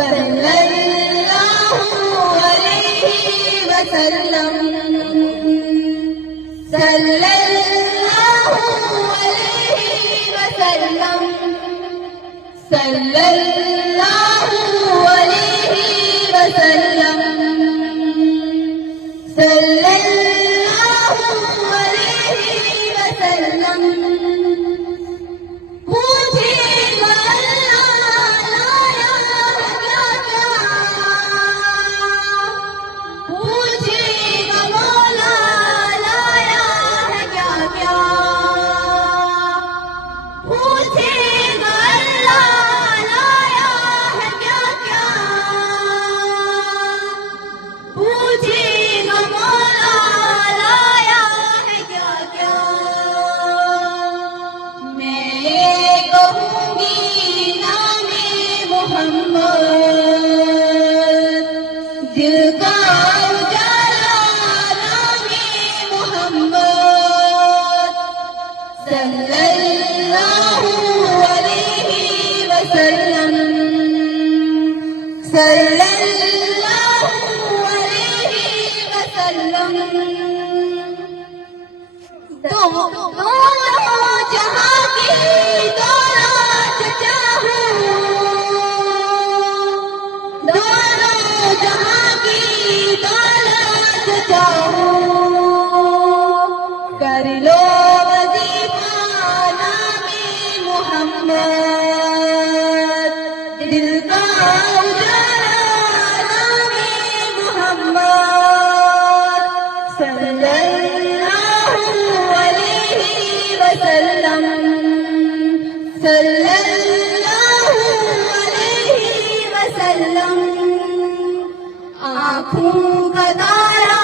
सल्लल्लाहु अलैहि वसल्लम सल्लल्लाहु अलैहि वसल्लम सल्लल्लाहु अलैहि वसल्लम सल्लल्लाहु अलैहि वसल्लम पूछेगा अल्लाह लाया क्या क्या पूछेगा मौला लाया है क्या क्या पूछेगा अल्लाह लाया है क्या क्या पूछेगा मौला लाया है क्या क्या मैं ये कहूँगी नामे मोहम्मद दिल का उजाला नामे मोहम्मद सल्लल्लाहु अलैहि वसल्लम सल्लल्लाहु अलैहि वसल्लम दोनों जहां की दौलत चाहूं दोनों जहां की दौलत चाहूं कर लो वजीफा नामे मोहम्मद दिल का उजाला नामे मोहम्मद सल्लल्लाहु अलैहि वसल्लम सल्लल्लाहु अलैहि वसल्लम आँखों का तारा